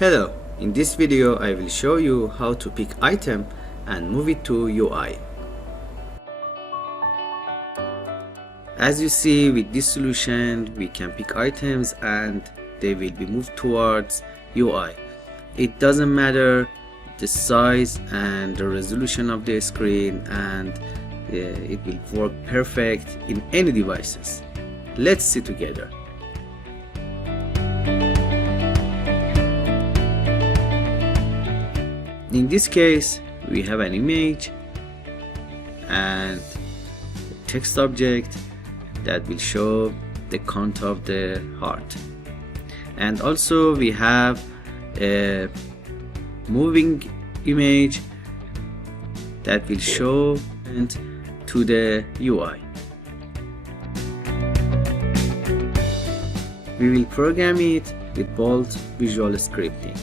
Hello, in this video I will show you how to pick item and move it to UI. As you see, with this solution we can pick items and they will be moved towards UI. It doesn't matter the size and the resolution of the screen, and it will work perfect in any devices. Let's see together. In this case, we have an image and a text object that will show the count of the heart, and also we have a moving image that will show to the UI. We will program it with Bolt Visual Scripting.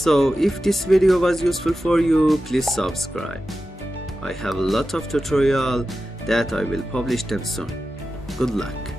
Also, if this video was useful for you, please subscribe. I have a lot of tutorial that I will publish them soon. Good luck.